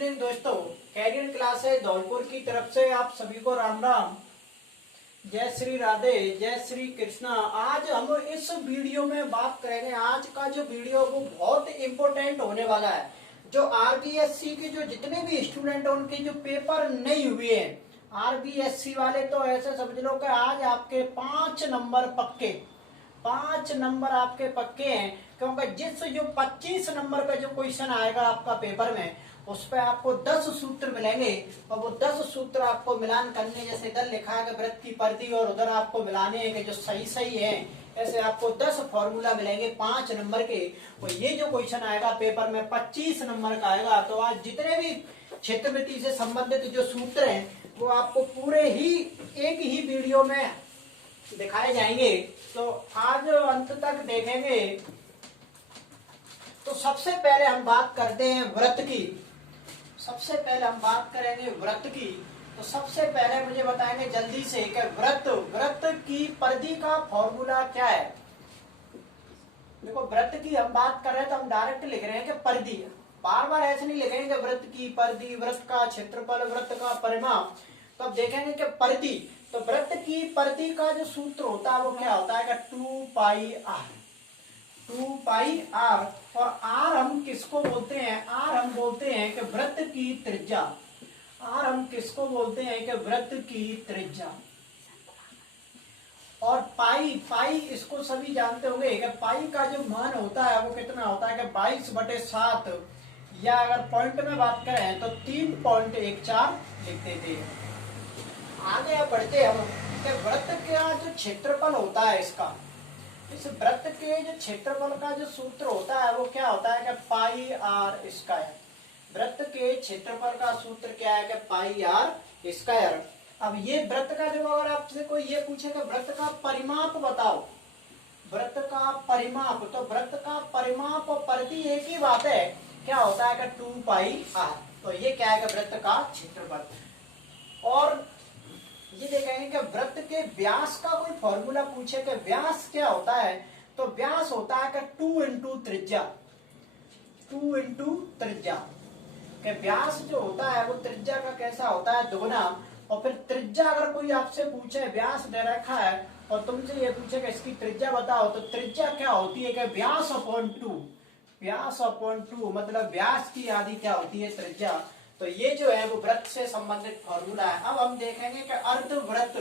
Evening दोस्तों, career classes Dholpur की तरफ से आप सभी को राम राम। जय श्री राधे, जय श्री कृष्णा। आज हम इस वीडियो में बात करेंगे। आज का जो वीडियो वो बहुत इम्पोर्टेंट होने वाला है। जो आरबीएससी के जो जितने भी स्टूडेंट हैं उनके जो पेपर नहीं हुए हैं आरबीएससी वाले, तो ऐसे समझ लो कि आज आपके 5 नंबर पक्के, 5 नंबर आपके पक्के हैं। क्योंकि जिस जो 25 नंबर पे जो क्वेश्चन आएगा आपका पेपर में, उस पे आपको 10 सूत्र मिलेंगे और वो 10 सूत्र आपको मिलान करने, जैसे इधर लिखा है कि वृत्त की परिधि और उधर आपको मिलाने हैं कि जो सही सही है, ऐसे आपको 10 फॉर्मूला मिलेंगे 5 नंबर के। और ये जो क्वेश्चन आएगा पेपर में 25 नंबर का आएगा। तो आज जितने भी क्षेत्रवृत्ति से संबंधित जो सूत्र हैं वो आपको पूरे ही एक ही वीडियो में दिखाए जाएंगे। तो आज अंत तक देखेंगे। तो सबसे पहले हम बात करते हैं व्रत की। सबसे पहले हम बात करेंगे व्रत की। तो सबसे पहले मुझे बताएंगे जल्दी से कि व्रत की परिधि का फॉर्मूला क्या है। देखो, व्रत की हम बात कर रहे हैं तो हम डायरेक्ट लिख रहे हैं कि परिधि। बार बार ऐसे नहीं लिखेंगे व्रत की परिधि, व्रत का क्षेत्रफल, व्रत का परिमाप। तो अब देखेंगे कि परिधि। तो व्रत की परिधि का जो सूत्र होता है वो क्या होता है कि 2 पाई आर। 2 pi r. और आर हम किसको बोलते हैं? आर हम बोलते हैं कि वृत्त की त्रिज्या। आर हम किसको बोलते हैं कि वृत्त की त्रिज्या। और पाई इसको सभी जानते होंगे कि पाई का जो मान होता है वो कितना होता है कि 22/7, या अगर पॉइंट में बात करें तो 3.14 लिखते थे। आगे बढ़ते हम कि वृत्त का जो क्षेत्रफल होता है इसका, इस वृत्त के जो क्षेत्रफल का जो सूत्र होता है वो क्या होता है कि पाई आर स्क्वायर। वृत्त के क्षेत्रफल का सूत्र क्या है कि पाई आर स्क्वायर। अब ये वृत्त का जो अगर आपसे कोई ये पूछे कि वृत्त का परिमाप बताओ, वृत्त का परिमाप, तो वृत्त का परिमाप और परिधि एक ही बात है। क्या होता है कि 2 पाई आर। तो ये क्या है कि वृत्त का क्षेत्रफल। और ये देखेंगे कि वृत्त के व्यास का कोई फॉर्मूला पूछे कि व्यास क्या होता है, तो व्यास होता है कि 2 इंटू त्रिज्या। 2 इंटू त्रिज्या के व्यास जो होता है वो त्रिज्या का कैसा होता है? दुगुना। और फिर त्रिज्या अगर कोई आपसे पूछे, व्यास दे रखा है और तुमसे ये पूछे कि इसकी त्रिज्या बताओ, तो त्रिज्या क्या होती है कि व्यास अपॉन 2। व्यास अपॉन 2 मतलब व्यास की आधी क्या होती है? त्रिज्या। तो ये जो है वो वृत्त से संबंधित फॉर्मूला है। अब हम देखेंगे कि अर्धवृत्त।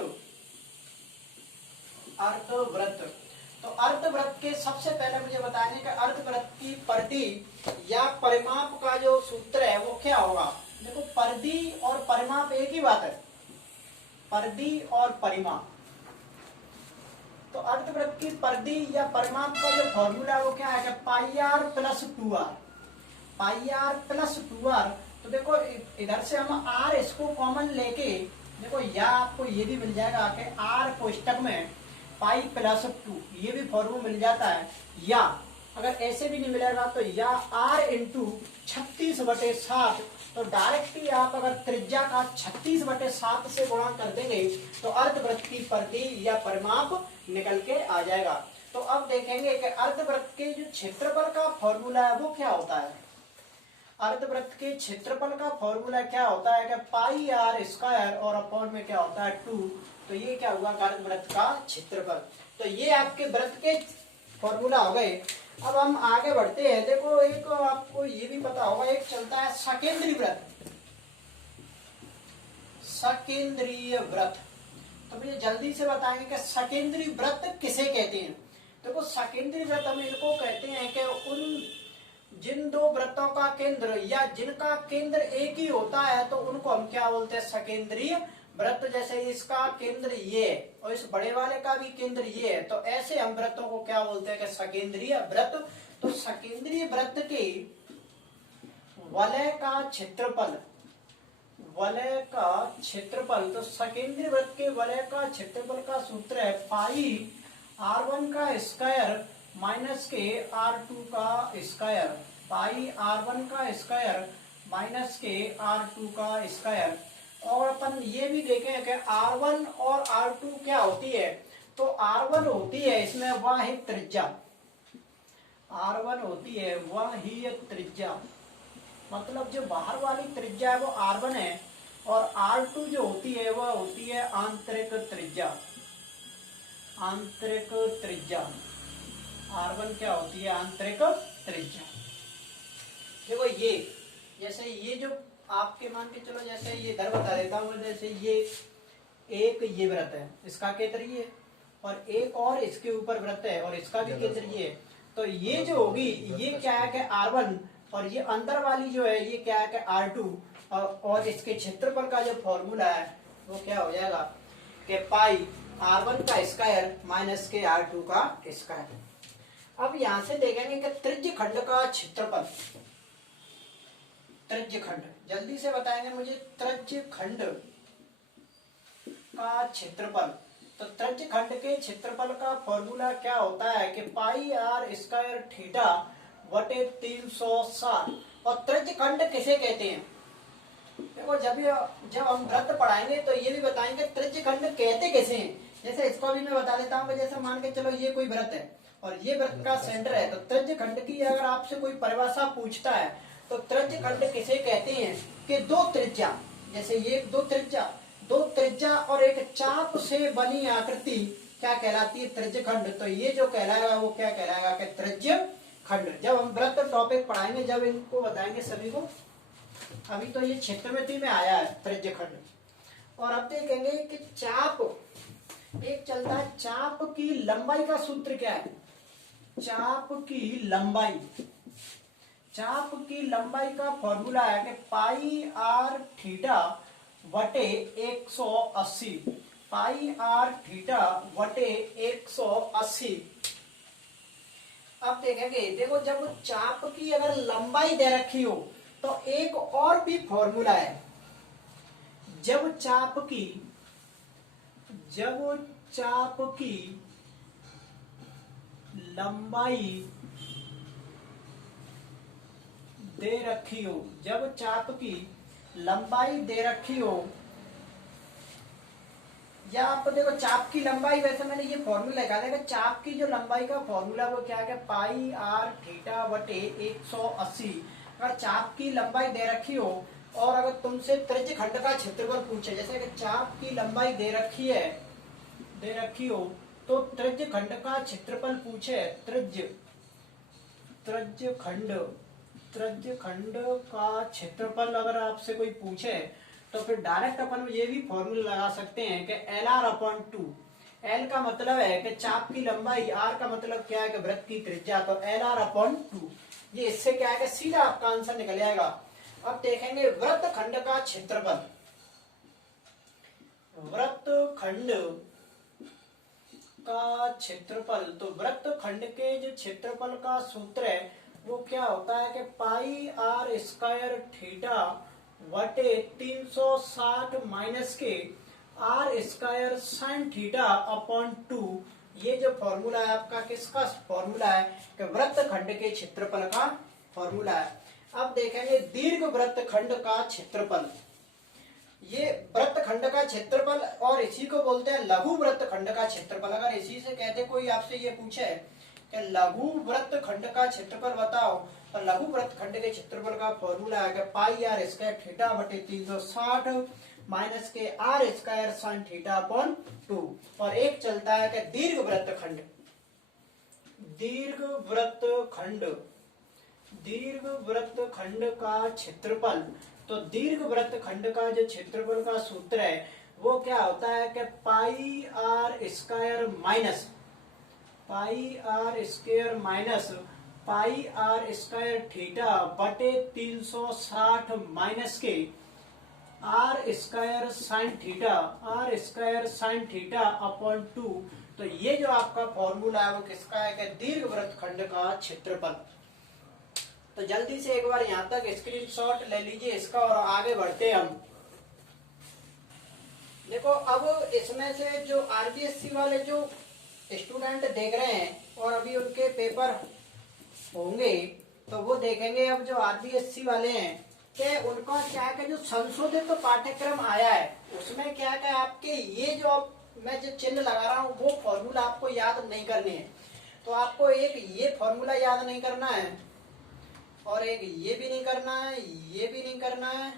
अर्धवृत्त, तो अर्धवृत्त के सबसे पहले मुझे बताएंगे कि अर्धवृत्त की परिधि या परिमाप का जो सूत्र है वो क्या होगा। देखो, परिधि और परिमाप एक ही बात है। परिधि और परिमाप। तो अर्धवृत्त की परिधि या परिमाप का जो फॉर्मूला है वो क्या है कि pi r plus 2r। Pi r plus 2r। तो देखो, इधर से हम r इसको कॉमन लेके, देखो या आपको ये भी मिल जाएगा कि r कोष्टक में पाई प्लस 2, ये भी फॉर्मूला मिल जाता है। या अगर ऐसे भी नहीं मिलेगा तो या r इंटू 36/7। तो डायरेक्टली आप अगर त्रिज्या का 36/7 से गुणा कर देंगे तो अर्धवृत्त की परिधि या परिमाप निकल के आ जाएगा। तो अब देखेंगे कि अर्धवृत्त के जो क्षेत्रफल का फॉर्मूला है वो क्या होता है। अर्धवृत्त के क्षेत्रफल का फॉर्मूला क्या होता है कि पाई आर स्क्वायर और अपॉन में क्या होता है 2। तो ये क्या हुआ? अर्धवृत्त का क्षेत्रफल। तो ये आपके वृत्त के फॉर्मूला हो गए। अब हम आगे बढ़ते हैं। देखो, एक आपको ये भी पता होगा, एक चलता है सकेंद्रीय व्रत। सकेंद्रीय व्रत। तो मुझे जल्दी से बताएंगे कि सकेंद्रीय व्रत किसे कहते हैं। देखो, सकेंद्रीय व्रत हम इनको कहते हैं कि उन जिन दो वृत्तों का केंद्र या जिनका केंद्र एक ही होता है तो उनको हम क्या बोलते हैं? सकेंद्रीय व्रत। जैसे इसका केंद्र ये है और इस बड़े वाले का भी केंद्र ये है, तो ऐसे हम वृत्तों को क्या बोलते हैं कि सकेंद्रीय व्रत। तो सकेंद्रीय व्रत के वलय का क्षेत्रफल, वलय का क्षेत्रफल, तो सकेंद्रीय व्रत के वलय का क्षेत्रफल का सूत्र है पाई r1 का स्क्वायर माइनस के r2 का स्क्वायर। पाई r1 का स्क्वायर माइनस के r2 का स्क्वायर। और अपन ये भी देखें कि r1 और r2 क्या होती है। तो r1 होती है इसमें वाहिक त्रिज्या। R1 होती है वाहिक त्रिज्या। मतलब जो बाहर वाली त्रिज्या है वो R1 है, और R2 जो होती है वह होती है आंतरिक त्रिज्या। आंतरिक त्रिज्या R1 क्या होती है? आंतरिक त्रिज्या। देखो ये जैसे ये जो आपके मान के चलो, जैसे ये इधर बता देता हूँ, जैसे ये एक ये वृत्त है, इसका केंद्र ये, और एक और इसके ऊपर वृत्त है और इसका भी केंद्र ये है। तो ये जो होगी ये क्या है कि R1, और ये अंदर वाली जो है ये क्या है कि R2, और इसके क्षेत्रफल का जो फॉर्मूला है वो क्या हो जाएगा कि पाई R1 का स्क्वायर माइनस के R2 का स्क्वायर। अब यहां से देखेंगे कि त्रिज्य खंड का क्षेत्रफल, त्रिज्य खंड जल्दी से बताएंगे मुझे, त्रिज्य खंड का क्षेत्रफल। तो त्रिज्य खंड के क्षेत्रफल का फॉर्मूला क्या होता है कि पाई R स्क्वायर थीटा बटे 360। और त्रिज्य खंड किसे कहते हैं? देखो जब हम वृत्त पढ़ाएंगे तो ये भी बताएंगे त्रिज्य खंड कहते कैसे हैं। जैसे इसको भी मैं बता देता हूँ, जैसे मान के चलो ये कोई वृत्त है और ये वृत्त का सेंटर है, तो त्रिज्य खंड की अगर आपसे कोई परिभाषा पूछता है तो त्रिज्य खंड किसे कहते हैं कि दो त्रिज्या, जैसे ये दो त्रिज्या और एक चाप से बनी आकृति क्या कहलाती है? त्रिज्य खंड। तो ये जो कहलाएगा वो क्या कहलाएगा कि त्रिज्य खंड। जब हम वृत्त टॉपिक पढ़ाएंगे जब इनको बताएंगे सभी को। अभी तो ये क्षेत्रमिति में आया है त्रिज्य खंड। और अब देखेंगे कि चाप एक चलता है, चाप की लंबाई का सूत्र क्या है? चाप की लंबाई का फॉर्मूला है कि पाई R थीटा बटे 180। पाई R थीटा बटे 180। अब देखेंगे, देखो जब चाप की अगर लंबाई दे रखी हो तो एक और भी फॉर्मूला है। जब चाप की लंबाई दे रखी हो, जब चाप की लंबाई दे रखी हो, या आप देखो चाप की लंबाई, वैसे मैंने ये फॉर्मूला लिखा था, चाप की जो लंबाई का फॉर्मूला वो क्या है? पाई R थीटा बटे 180। अगर चाप की लंबाई दे रखी हो और अगर तुमसे त्रिज्य खंड का क्षेत्रफल पूछे, जैसे कि चाप की लंबाई दे रखी हो तो त्रिज्य खंड का क्षेत्रफल पूछे, त्रिज्य खंड का क्षेत्रफल अगर आपसे कोई पूछे तो फिर डायरेक्ट अपन ये भी फॉर्मूला लगा सकते हैं कि LR/2। L का मतलब है कि चाप की लंबाई, R का मतलब क्या है कि वृत्त की त्रिज्या, तो LR/2। ये इससे क्या है कि सीधा आपका आंसर निकल जाएगा। अब देखेंगे वृत्त खंड का क्षेत्रफल। वृत्त खंड का क्षेत्रफल, तो वृत्त खंड के जो क्षेत्रफल का सूत्र है वो क्या होता है कि पाई R स्क्वायर थीटा बटे 360 माइनस के R square sine theta upon 2। ये जो फॉर्मूला है आपका किसका फॉर्मूला है? कि वृत्त खंड के क्षेत्रफल का फॉर्मूला है। अब देखेंगे दीर्घ वृत्त खंड का क्षेत्रफल। ये वृत्त खंड का क्षेत्रफल और इसी को बोलते हैं लघु वृत्त खंड का क्षेत्रफल। अगर इसी से कहते कोई आपसे ये पूछे कि लघु वृत्त खंड का क्षेत्रफल बताओ, तो लघु वृत्त खंड के क्षेत्रफल का फॉर्मूला है कि पाई R स्क्वायर थीटा बटे 360 माइनस के R square sine theta upon 2। और एक चलता है कि दीर्घ वृत्त खंड का क्षेत्रफल। तो दीर्घ वृत्त खंड का जो क्षेत्रफल का सूत्र है वो क्या होता है कि पाई R square minus pi R square theta बटे 360 माइनस के R square sine theta upon 2। तो ये जो आपका फॉर्मूला है वो किसका है? कि दीर्घ वृत्त खंड का क्षेत्रफल। तो जल्दी से एक बार यहाँ तक स्क्रीनशॉट ले लीजिए इसका और आगे बढ़ते हम। देखो अब इसमें से जो RBSC वाले जो स्टूडेंट देख रहे हैं और अभी उनके पेपर होंगे तो वो देखेंगे, अब जो RBSC वाले हैं कि उनका क्या है कि जो संशोधित तो पाठ्यक्रम आया है उसमें क्या है कि आपके ये जो मैं जो चिन्ह लगा रहा हूँ वो फॉर्मूला आपको याद नहीं करने हैं। तो आपको एक ये फॉर्मूला याद नहीं करना है और एक ये भी नहीं करना है, ये भी नहीं करना है,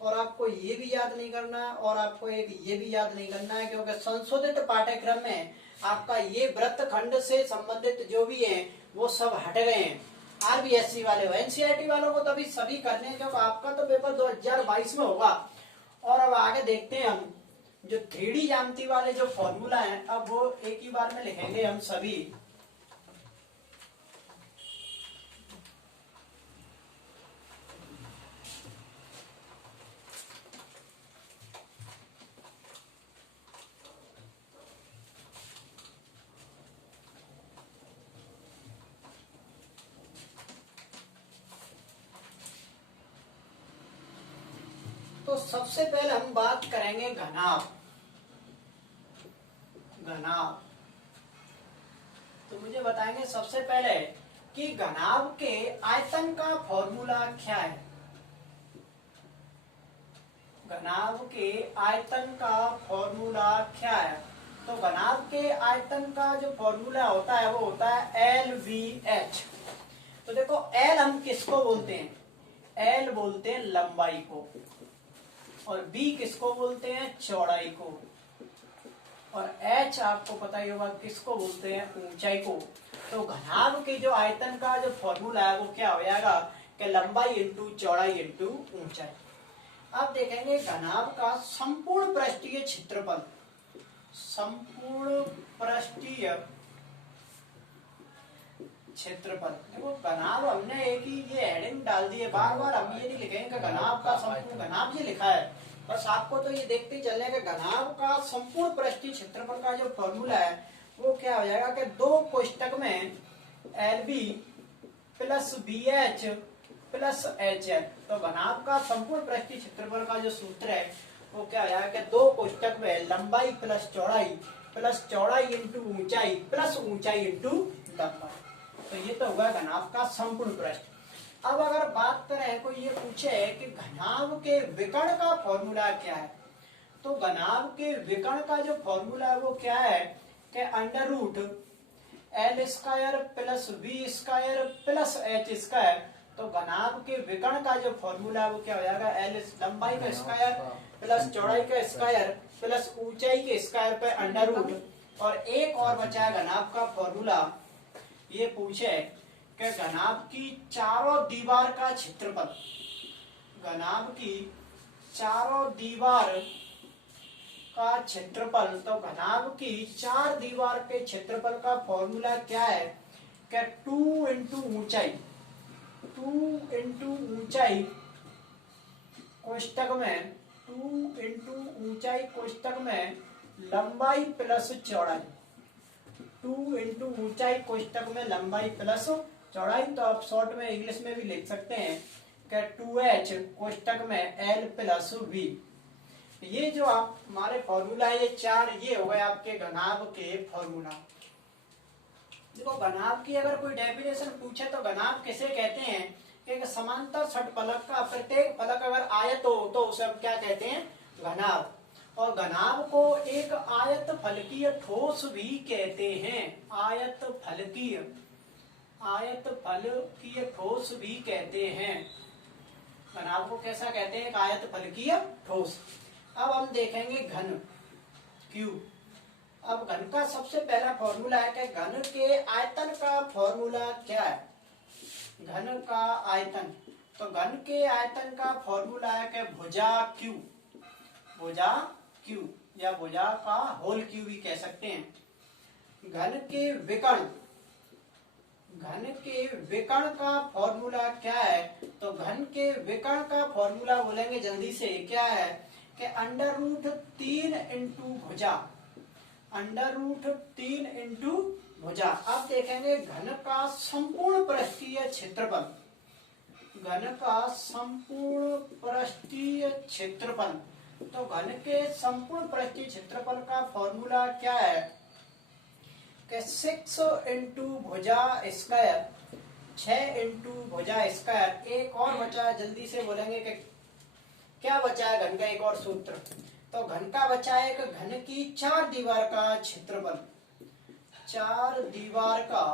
और आपको ये भी याद नहीं करना है, और आपको एक ये भी याद नहीं करना है, क्योंकि संशोधित पाठ्यक्रम में आपका ये वृत्तखंड से संबंधित जो भी है वो सब हट गए हैं। आरबीएससी वाले हो, एनसीईआरटी वालों को तो अभी सभी करने हैं, क्योंकि आपका तो पेपर 2022 में होगा। और अब आगे देखते हैं हम जो 3D ज्यामिति वाले जो फॉर्मूला हैं, अब वो एक ही बार में लिखेंगे हम सभी। तो सबसे पहले हम बात करेंगे घनाभ। घनाभ तो मुझे बताएंगे सबसे पहले कि घनाभ के आयतन का फॉर्मूला क्या है। घनाभ के आयतन का फॉर्मूला क्या है? तो घनाभ के आयतन का जो फॉर्मूला होता है वो होता है LVH। तो देखो L हम किसको बोलते हैं? L बोलते हैं लंबाई को, और B किसको बोलते हैं? चौड़ाई को, और H आपको पता ही होगा किसको बोलते हैं? ऊंचाई को। तो घनाभ के जो आयतन का जो फॉर्मूला है वो क्या हो जाएगा कि लंबाई इंटू चौड़ाई इंटू ऊंचाई। अब देखेंगे घनाभ का संपूर्ण पृष्ठीय क्षेत्रफल। संपूर्ण पृष्ठीय क्षेत्रफल, देखो घनाभ हमने एक ही ये हेडिंग डाल दी है, बार बार हम ये नहीं लिखेंगे कि घनाभ का संपूर्ण, घनाभ ये लिखा है, बस आपको तो ये देखते ही चलने का घनाभ का संपूर्ण पृष्ठीय क्षेत्रफल का जो फॉर्मूला है वो क्या हो जाएगा कि 2 कोष्टक में LB plus BH plus HL। तो घनाभ का संपूर्ण पृष्ठीय क्षेत्रफल का जो सूत्र है वो क्या हो जाएगा कि 2 कोष्टक में लंबाई प्लस चौड़ाई इंटू ऊंचाई प्लस ऊंचाई इंटू लंबाई। तो ये तो हुआ घनाभ का संपूर्ण पृष्ठ। अब अगर बात करें, कोई ये पूछे कि घनाभ के विकर्ण का फॉर्मूला क्या है, तो घनाभ के विकर्ण का जो फॉर्मूला है वो क्या है कि under root L² plus B² plus H²। तो घनाभ के विकर्ण का जो फॉर्मूला है वो क्या हो जाएगा? L लंबाई का स्क्वायर प्लस चौड़ाई का स्क्वायर प्लस ऊंचाई के स्क्वायर पे अंडर रूट। और एक और बचा है घनाभ का फॉर्मूला, ये पूछे कि घनाभ की चारों दीवार का क्षेत्रफल। घनाभ की चारों दीवार का क्षेत्रफल, तो घनाभ की 4 दीवार के क्षेत्रफल का फॉर्मूला क्या है कि 2 इंटू ऊंचाई, 2 इंटू ऊंचाई कोष्टक में 2 इंटू ऊंचाई कोष्टक में लंबाई प्लस चौड़ाई, 2 इंटू ऊंचाई कोष्टक में लंबाई प्लस चौड़ाई। तो आप शॉर्ट में इंग्लिश में भी लिख सकते हैं कि 2H कोष्टक में L प्लस V। ये जो आप हमारे फॉर्मूला है ये 4, ये हो गए आपके घनाभ के फॉर्मूला। देखो घनाभ की अगर कोई डेफिनेशन पूछे तो घनाभ किसे कहते हैं? एक समांतर षटफलक का प्रत्येक फलक अगर आयत हो तो उसे हम क्या कहते हैं? घनाभ। और घनाभ को एक आयत फलकीय ठोस भी कहते हैं। आयत फलकीय ठोस भी कहते हैं। घनाभ को कैसा कहते हैं? एक आयत फलकीय ठोस। अब हम देखेंगे घन, Q। अब घन का सबसे पहला फॉर्मूला है कि घन के आयतन का फॉर्मूला क्या है? घन का आयतन, तो घन के आयतन का फॉर्मूला है कि भुजा Q, भुजा Q या भुजा का होल Q भी कह सकते हैं। घन के विकर्ण का फॉर्मूला क्या है? तो घन के विकर्ण का फॉर्मूला बोलेंगे जल्दी से, क्या है कि अंडर रूट 3 इंटू भुजा, अंडर रूट 3 इंटू भुजा। अब देखेंगे घन का संपूर्ण पृष्ठीय क्षेत्रफल। घन का संपूर्ण पृष्ठीय क्षेत्रफल, तो घन के संपूर्ण पृष्ठीय क्षेत्रफल का फॉर्मूला क्या है कि 6 इंटू भुजा स्क्वायर, 6 इंटू भुजा स्क्वायर। एक और बचा है, जल्दी से बोलेंगे कि क्या बचा है घन का एक और सूत्र? तो घन का बचा है एक घन की 4 दीवार का क्षेत्रफल, 4 दीवार का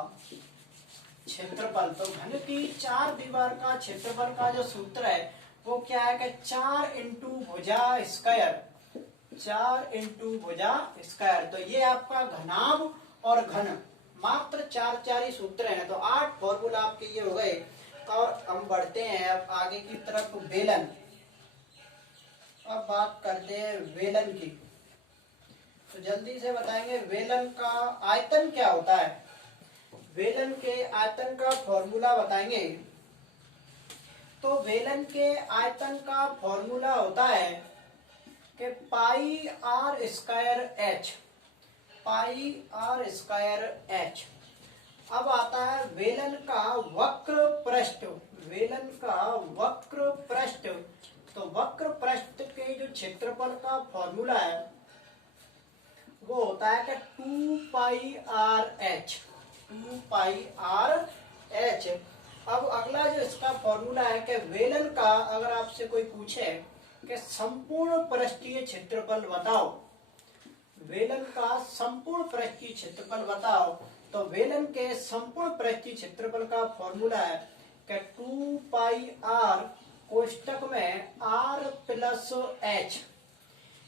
क्षेत्रफल। तो घन की 4 दीवार का क्षेत्रफल का जो सूत्र है वो क्या है कि 4 इंटू भुजा स्क्वायर, 4 इंटू भुजा स्क्वायर। तो ये आपका घनाभ और घन मात्र 4 ही सूत्र हैं, तो 8 फॉर्मूला आपके ये हो गए। और हम बढ़ते हैं अब आगे की तरफ बेलन। अब बात करते हैं वेलन की, तो जल्दी से बताएंगे वेलन का आयतन क्या होता है। वेलन के आयतन का फॉर्मूला बताएंगे। तो वेलन के आयतन का फॉर्मूला होता है कि pi r square h, pi r square h. अब आता है वेलन का वक्र पृष्ठ, वेलन का वक्र पृष्ठ। तो वक्र पृष्ठ के जो क्षेत्रफल का फॉर्मूला है वो होता है कि 2 pi R H, 2 pi R H. अब अगला जो इसका फॉर्मूला है कि वेलन का अगर आपसे कोई पूछे कि संपूर्ण पृष्ठीय क्षेत्रफल बताओ, वेलन का संपूर्ण पृष्ठीय क्षेत्रफल बताओ, तो वेलन के संपूर्ण पृष्ठीय क्षेत्रफल का फॉर्मूला है कि 2 पाई आर कोष्टक में आर प्लस एच।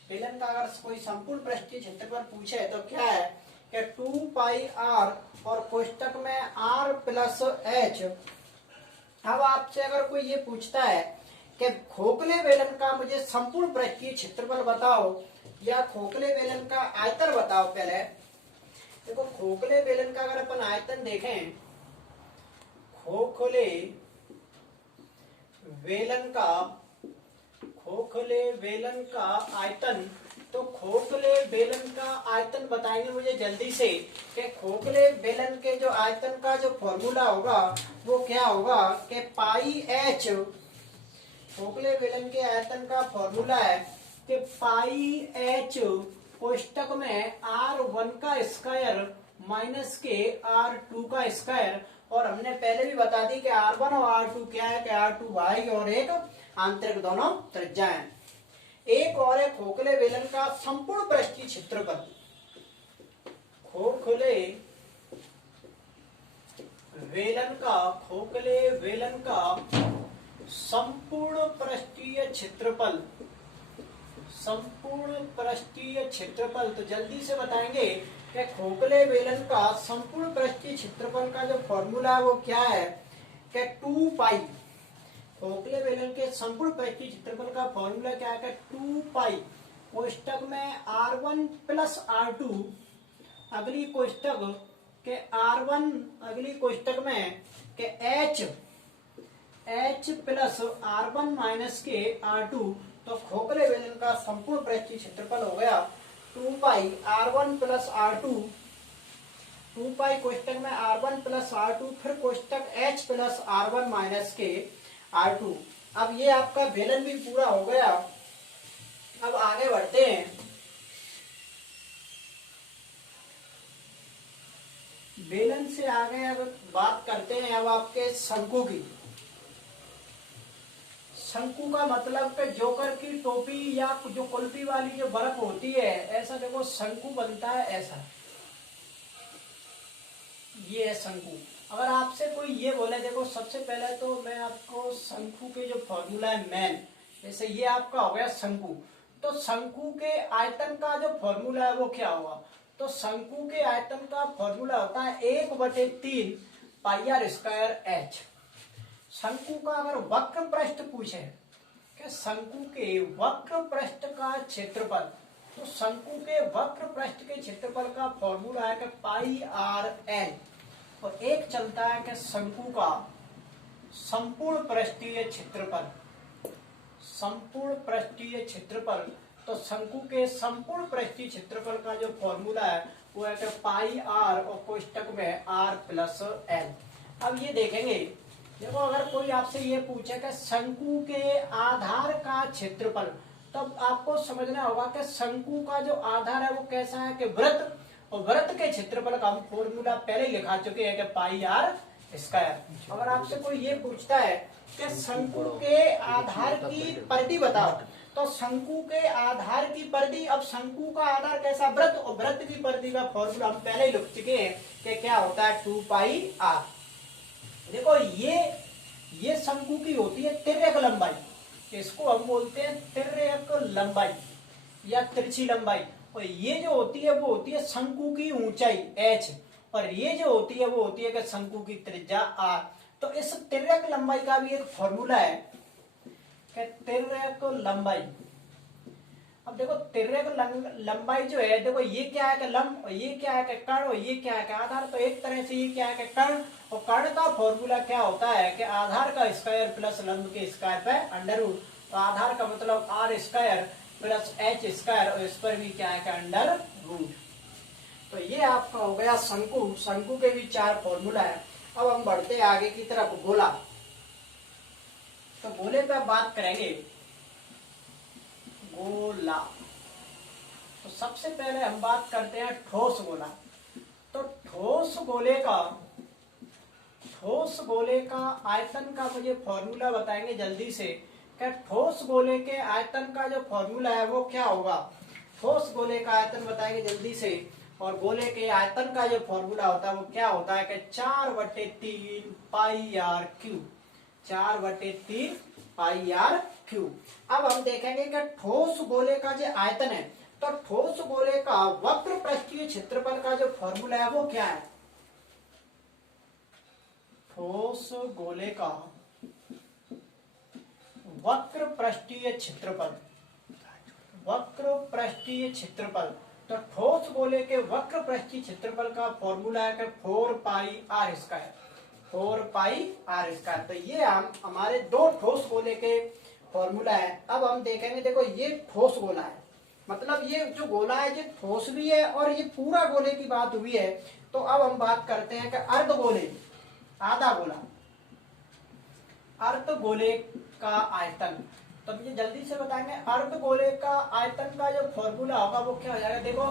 वेलन का अगर कोई संपूर्ण पृष्ठीय क्षेत्रफल पूछे तो क्या है कि 2 पाई आर और कोष्टक में आर प्लस एच। अब आपसे अगर कोई ये पूछता है कि खोखले वेलन का मुझे संपूर्ण पृष्ठीय क्षेत्रफल बताओ या खोखले वेलन का आयतन बताओ। पहले देखो खोखले वेलन का अगर अपन आयतन देखें, खोखले वेलन का, खोखले वेलन का आयतन, तो खोखले वेलन का आयतन बताएंगे मुझे जल्दी से कि खोखले वेलन के जो आयतन का जो फॉर्मूला होगा वो क्या होगा कि पाई एच। खोखले वेलन के आयतन का फॉर्मूला है कि पाई एच कोष्टक में R1 का स्क्वायर माइनस के R2 का स्क्वायर। और हमने पहले भी बता दी कि R1 और R2 क्या है कि R2 बाह्य और एक आंतरिक दोनों त्रिज्या है। एक और है खोखले वेलन का संपूर्ण पृष्ठीय क्षेत्रफल। खोखले वेलन का, खोखले वेलन का संपूर्ण पृष्ठीय क्षेत्रफल, संपूर्ण पृष्ठीय क्षेत्रफल। तो जल्दी से बताएंगे कि खोखले वेलन का संपूर्ण पृष्ठीय क्षेत्रफल का जो फॉर्मूला है वो क्या है कि 2 पाई। खोखले वेलन के संपूर्ण पृष्ठीय क्षेत्रफल का फॉर्मूला क्या है कि 2 पाई कोष्टक में R1 प्लस R2, अगली कोष्टक के R1, अगली कोष्टक में के H प्लस R1 माइनस के R2। तो खोखले वेलन का संपूर्ण पृष्ठीय क्षेत्रफल हो गया 2 पाई R1 प्लस R2, 2 पाई कोष्टक में R1 प्लस R2, फिर कोष्टक H प्लस R1 माइनस के R2। अब ये आपका वेलन भी पूरा हो गया। अब आगे बढ़ते हैं। वेलन से आगे अब बात करते हैं अब आपके शंकु की। शंकु का मतलब कि जोकर की टोपी या जो कुल्फी वाली जो बर्फ होती है, ऐसा देखो शंकु बनता है ऐसा, ये है शंकु। अगर आपसे कोई ये बोले, देखो सबसे पहले तो मैं आपको शंकु के जो फॉर्मूला है मेन, जैसे ये आपका हो गया शंकु, तो शंकु के आयतन का जो फॉर्मूला है वो क्या होगा। तो शंकु के आयतन का फॉर्मूला होता है 1/3 पाई आर स्क्वायर एच। शंकु का अगर वक्र पृष्ठ पूछे कि शंकु के वक्र पृष्ठ का क्षेत्रफल, तो शंकु के वक्र पृष्ठ के क्षेत्रफल का फॉर्मूला है कि पाई आर एन। और एक चलता है कि शंकु का संपूर्ण पृष्ठीय क्षेत्रफल, संपूर्ण पृष्ठीय क्षेत्रफल। तो शंकु के संपूर्ण पृष्ठीय क्षेत्रफल का जो फॉर्मूला है वो है कि पाई आर और कोष्टक में आर प्लस एल। अब ये देखेंगे, देखो अगर कोई आपसे ये पूछे कि शंकु के आधार का क्षेत्रफल, तब आपको समझना होगा कि शंकु का जो आधार है वो कैसा है कि वृत्त, और वृत्त के क्षेत्रफल का हम फॉर्मूला पहले लिखा चुके हैं कि पाई आर स्क्वायर। अगर आपसे कोई ये पूछता है कि शंकु के आधार की परिधि बताओ, तो शंकु के आधार की परिधि, अब शंकु का आधार कैसा वृत्त, और वृत्त की परिधि का फॉर्मूला हम पहले लिख चुके हैं कि क्या होता है 2 पाई आर। देखो ये शंकु की होती है तिर्यक लंबाई, इसको हम बोलते हैं तिर्यक लंबाई या तिरछी लंबाई। और ये जो होती है वो होती है शंकु की ऊंचाई h, और ये जो होती है वो होती है कि शंकु की त्रिज्या r। तो इस तिर्यक लंबाई का भी एक फॉर्मूला है कि तिर्यक लंबाई। अब देखो तिर्यक लंबाई जो है, देखो ये क्या है कि लंब, ये क्या है कि कर्ण, और ये क्या है कि आधार। तो एक तरह से ये क्या है कि कर्ण, और कर्ण का फॉर्मूला क्या होता है कि आधार का स्क्वायर प्लस लंब के स्क्वायर पे अंडर रूट। तो आधार का मतलब r square plus h square, और इस पर भी क्या है कि अंडर रूट। तो ये आपका हो गया शंकु। शंकु के भी 4 फॉर्मूला है। अब हम बढ़ते आगे की तरफ गोला। तो गोले पे बात करेंगे, गोला। तो सबसे पहले हम बात करते हैं ठोस गोला। तो ठोस गोले का आयतन का मुझे फॉर्मूला बताएंगे जल्दी से। क्या ठोस गोले के आयतन का जो फॉर्मूला है वो क्या होगा? ठोस गोले का आयतन बताएंगे जल्दी से। और गोले के आयतन का जो फॉर्मूला होता है वो क्या होता है कि 4/3 pi r cube, 4/3 pi r cube. अब हम देखेंगे कि ठोस गोले का जो आयतन है, तो ठोस गोले का वक्र पृष्ठीय क्षेत्रफल का जो फॉर्मूला है वो क्या है? ठोस गोले का वक्र पृष्ठीय क्षेत्रफल, वक्र पृष्ठीय क्षेत्रफल। तो ठोस गोले के वक्र पृष्ठीय क्षेत्रफल का फॉर्मूला है कि 4 pi r square, 4 pi r square. तो ये हम हमारे 2 ठोस गोले के फॉर्मूला है। अब हम देखेंगे, देखो ये ठोस गोला है, मतलब ये जो गोला है ये ठोस भी है और ये पूरा गोले की बात हुई है। तो अब हम बात करते हैं कि अर्ध गोले, आधा गोला, अर्ध गोले का आयतन। तो मुझे जल्दी से बताएंगे अर्ध गोले का आयतन का जो फॉर्मूला होगा वो क्या हो जाएगा? देखो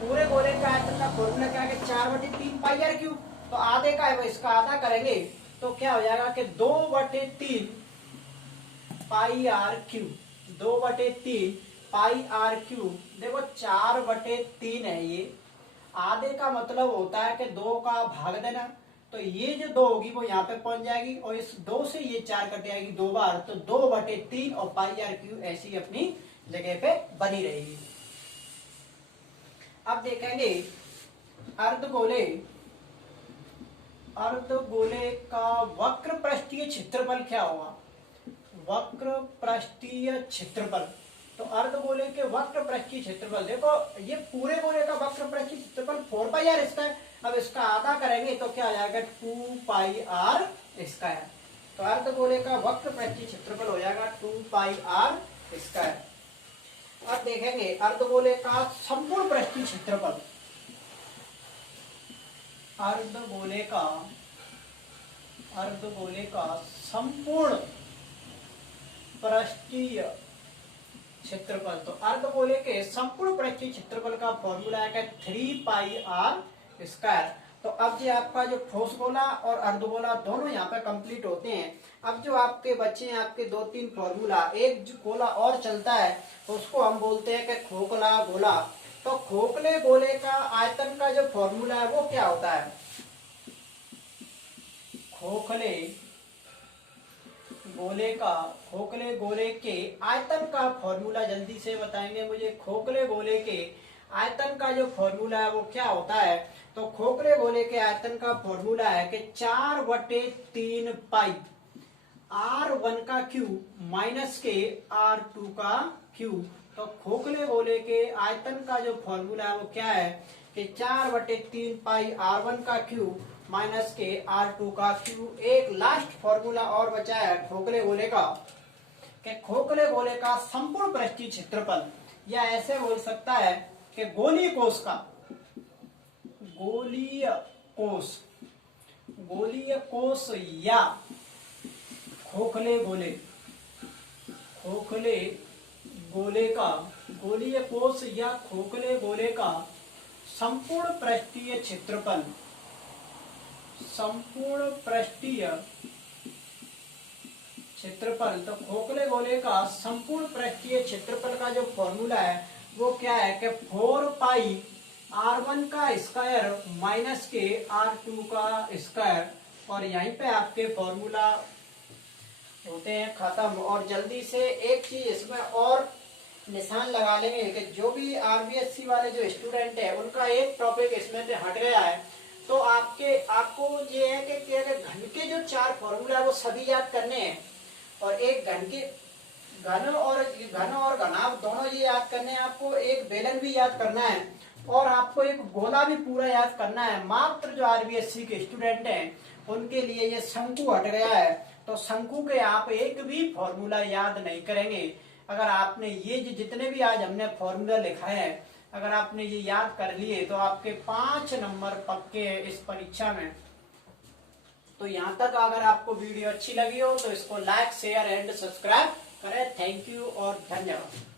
पूरे गोले का आयतन का फॉर्मूला क्या है? 4/3 पाई आर क्यूब। तो आधे का है वो, इसका आधा करेंगे तो क्या हो जाएगा कि 2/3 pi r cube, 2/3 pi r cube. देखो 4/3 है ये, आधे का मतलब होता है कि 2 का भाग देना। तो ये जो 2 होगी वो यहाँ पे पहुंच जाएगी, और इस 2 से ये 4 कट जाएगी 2 बार। तो 2/3 और पाई आर क्यूब ऐसी अपनी जगह पे बनी रहेगी। अब देखेंगे अर्धगोले, अर्धगोले का वक्र पृष्ठीय क्षेत्रफल क्या होगा? वक्र पृष्ठीय क्षेत्रफल। तो अर्धगोले के वक्र पृष्ठीय क्षेत्रफल, देखो ये पूरे गोले का वक्र पृष्ठीय क्षेत्रफल 4 पाई आर स्क्वायर। अब इसका आधा करेंगे तो क्या आ जाएगा? 2 पाई आर स्क्वायर। तो अर्धगोले का वक्र पृष्ठीय क्षेत्रफल हो जाएगा 2 पाई आर स्क्वायर। अब देखेंगे अर्धगोले का संपूर्ण पृष्ठीय क्षेत्रफल, अर्धगोले का संपूर्ण पृष्ठीय क्षेत्रफल। तो अर्धगोले के संपूर्ण पृष्ठीय क्षेत्रफल का फॉर्मूला है 3 पाई आर स्क्वायर। तो अब जो आपका जो ठोस गोला और अर्धगोला दोनों यहाँ पे कंप्लीट होते हैं। अब जो आपके बच्चे हैं आपके 2-3 फॉर्मूला, एक जो गोला और चलता है तो उसको हम बोलते हैं कि खोखला गोला। तो खोखले गोले का आयतन का जो फॉर्मूला है वो क्या होता है? खोखले गोले के आयतन का फॉर्मूला जल्दी से बताएंगे मुझे। खोखले गोले के आयतन का जो फॉर्मूला है वो क्या होता है? तो खोखले गोले के आयतन का फॉर्मूला है कि 4/3 पाई R1 का क्यूब माइनस के R2 का क्यूब। तो खोखले गोले के आयतन का जो फॉर्मूला है वो क्या है कि 4/3 पाई R1 का क्यूब माइनस के R2 का क्यूब। एक लास्ट फॉर्मूला और बचा है खोखले गोले का, कि खोखले गोले का संपूर्ण पृष्ठीय क्षेत्रफल, या ऐसे बोल सकता है कि गोलीय कोष या खोखले गोले का गोलीय कोष या खोखले गोले का संपूर्ण पृष्ठीय क्षेत्रफल, संपूर्ण पृष्ठीय क्षेत्रफल। तो खोखले गोले का संपूर्ण पृष्ठीय क्षेत्रफल का जो फॉर्मूला है वो क्या है कि 4 पाई R1 का स्क्वायर माइनस के R2 का स्क्वायर और यहीं पे आपके फॉर्मूला होते हैं खत्म। और जल्दी से एक चीज इसमें और निशान लगा लेंगे कि जो भी आरबीएससी वाले जो स्टूडेंट है उनका एक टॉपिक इसमें से हट गया है, तो आपको ये है कि घन के जो 4 फॉर्मूला है वो सभी याद करने हैं, और एक घन और घनाभ दोनों ये याद करने हैं आपको, एक बेलन भी याद करना है, और आपको एक गोला भी पूरा याद करना है। मात्र जो आरबीएससी के स्टूडेंट हैं उनके लिए ये शंकु हट गया है, तो शंकु के आप एक भी फॉर्मूला याद नहीं करेंगे। अगर आपने ये जितने भी आज हमने फॉर्मूला लिखा है, अगर आपने ये याद कर लिए तो आपके 5 नंबर पक्के हैं इस परीक्षा में। तो यहाँ तक अगर आपको वीडियो अच्छी लगी हो तो इसको लाइक, शेयर एंड सब्सक्राइब करें। थैंक यू और धन्यवाद।